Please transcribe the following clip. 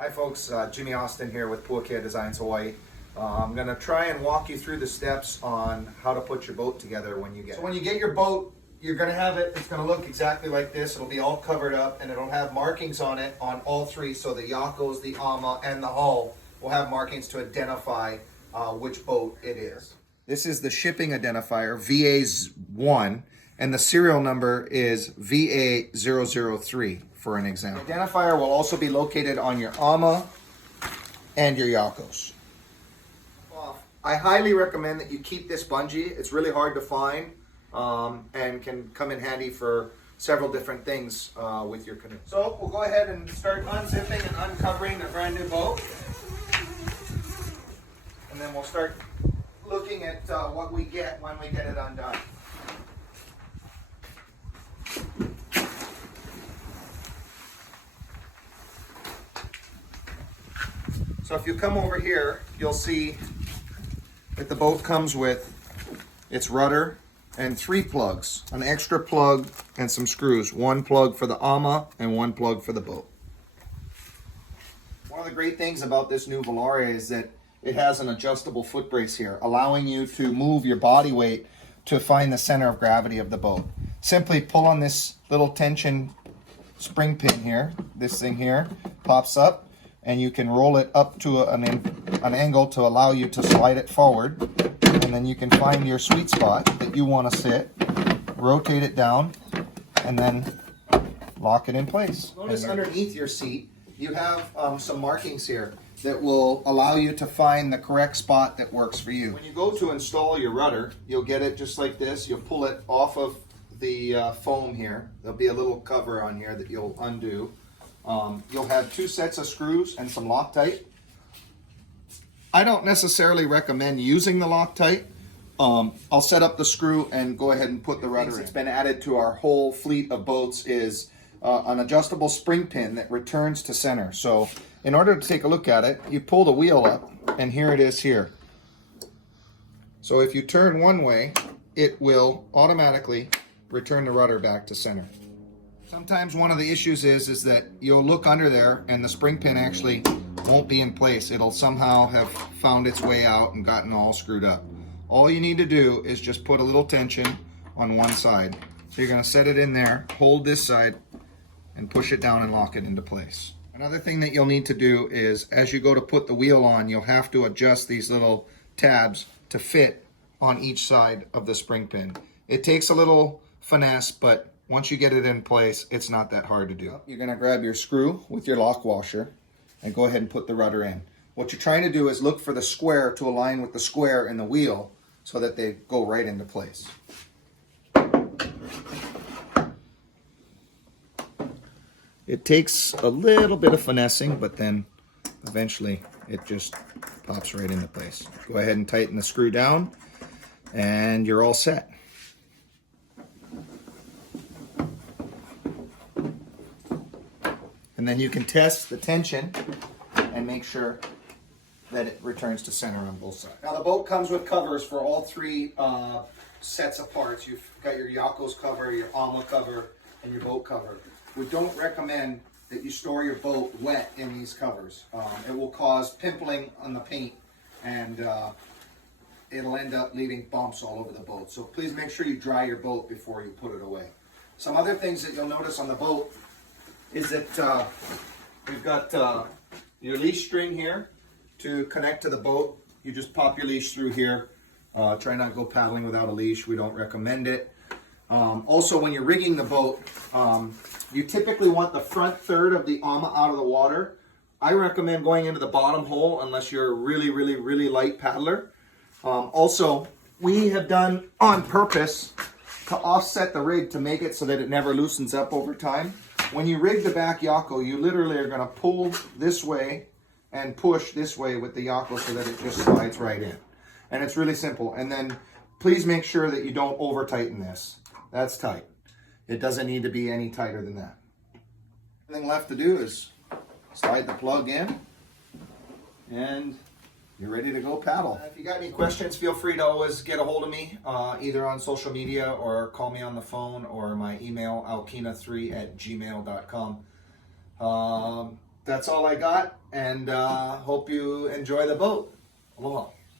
Hi folks, Jimmy Austin here with Puakea Designs Hawaii. I'm going to try and walk you through the steps on how to put your boat together when you get it. So when you get your boat, you're going to have it, it's going to look exactly like this. It'll be all covered up and it'll have markings on it on all three. So the yakos, the ama, and the hull will have markings to identify which boat it is. This is the shipping identifier, VA1, and the serial number is VA003 for an example. The identifier will also be located on your ama and your yakos. I highly recommend that you keep this bungee. It's really hard to find and can come in handy for several different things with your canoe. So we'll go ahead and start unzipping and uncovering a brand new boat. And then we'll start looking at what we get when we get it undone. So if you come over here, you'll see that the boat comes with its rudder and 3 plugs, an extra plug and some screws. 1 plug for the ama and 1 plug for the boat. One of the great things about this new Volare is that it has an adjustable foot brace here, allowing you to move your body weight to find the center of gravity of the boat. Simply pull on this little tension spring pin here. This thing here pops up, and you can roll it up to an angle to allow you to slide it forward, and then you can find your sweet spot that you want to sit, rotate it down, and then lock it in place. Notice underneath your seat you have some markings here that will allow you to find the correct spot that works for you. When you go to install your rudder, you'll get it just like this. You'll pull it off of the foam here. There'll be a little cover on here that you'll undo. You'll have 2 sets of screws and some Loctite. I don't necessarily recommend using the Loctite. I'll set up the screw and go ahead and put the rudder in. It's been added to our whole fleet of boats is an adjustable spring pin that returns to center. So in order to take a look at it, you pull the wheel up and here it is here. So if you turn one way, it will automatically return the rudder back to center. Sometimes one of the issues is that you'll look under there and the spring pin actually won't be in place. It'll somehow have found its way out and gotten all screwed up. All you need to do is just put a little tension on one side. So you're going to set it in there, hold this side, and push it down and lock it into place. Another thing that you'll need to do is as you go to put the wheel on, you'll have to adjust these little tabs to fit on each side of the spring pin. It takes a little finesse, but once you get it in place, it's not that hard to do. You're going to grab your screw with your lock washer and go ahead and put the rudder in. What you're trying to do is look for the square to align with the square in the wheel so that they go right into place. It takes a little bit of finessing, but then eventually it just pops right into place. Go ahead and tighten the screw down and you're all set. And then you can test the tension and make sure that it returns to center on both sides. Now the boat comes with covers for all 3 sets of parts. You've got your yakos cover, your ama cover, and your boat cover. We don't recommend that you store your boat wet in these covers. It will cause pimpling on the paint and it'll end up leaving bumps all over the boat. So please make sure you dry your boat before you put it away. Some other things that you'll notice on the boat is that we've got your leash string here to connect to the boat. You just pop your leash through here. Try not to go paddling without a leash. We don't recommend it. Also, when you're rigging the boat, you typically want the front third of the ama out of the water. I recommend going into the bottom hole unless you're a really light paddler. Also, we have done on purpose to offset the rig to make it so that it never loosens up over time. When you rig the back yako, you literally are going to pull this way and push this way with the yako so that it just slides right in. And it's really simple. And then please make sure that you don't over tighten this. That's tight. It doesn't need to be any tighter than that. The thing left to do is slide the plug in and you're ready to go paddle. If you got any questions, feel free to always get a hold of me, either on social media or call me on the phone or my email, alkina3@gmail.com. that's all I got, and hope you enjoy the boat. Aloha.